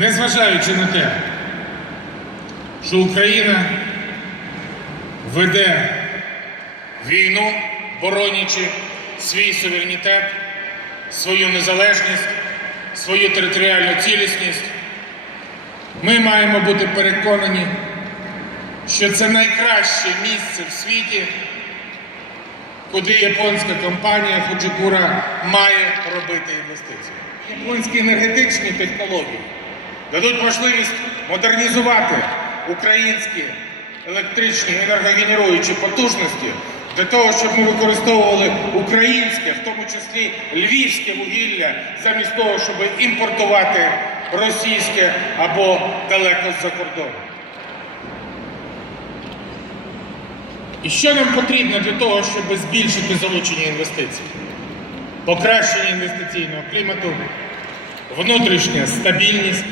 незважаючи на те, що Україна веде війну, боронячи свій суверенітет, свою незалежність, свою територіальну цілісність, ми маємо бути переконані, що це найкраще місце в світі, куди японська компанія Фуджикура має робити інвестиції. Японські енергетичні технології дадуть можливість модернізувати українські електричні енергогенеруючі потужності для того, щоб ми використовували українське, в тому числі львівське вугілля, замість того, щоб імпортувати російське або далеко з-за кордону. І що нам потрібно для того, щоб збільшити залучення інвестицій? Покращення інвестиційного клімату, внутрішня стабільність,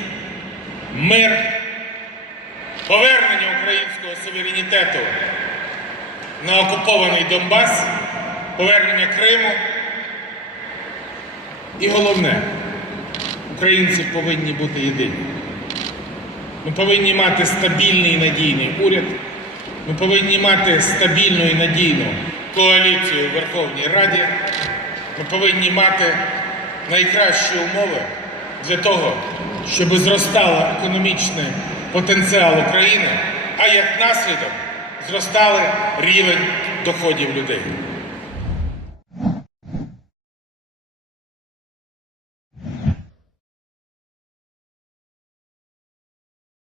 мир, повернення українського суверенітету на окупований Донбас, повернення Криму. І головне, українці повинні бути єдині. Ми повинні мати стабільний і надійний уряд. Ми повинні мати стабільну і надійну коаліцію у Верховній Раді. Ми повинні мати найкращі умови для того, щоб зростала економічний потенціал України, а як наслідок зростали рівень доходів людей.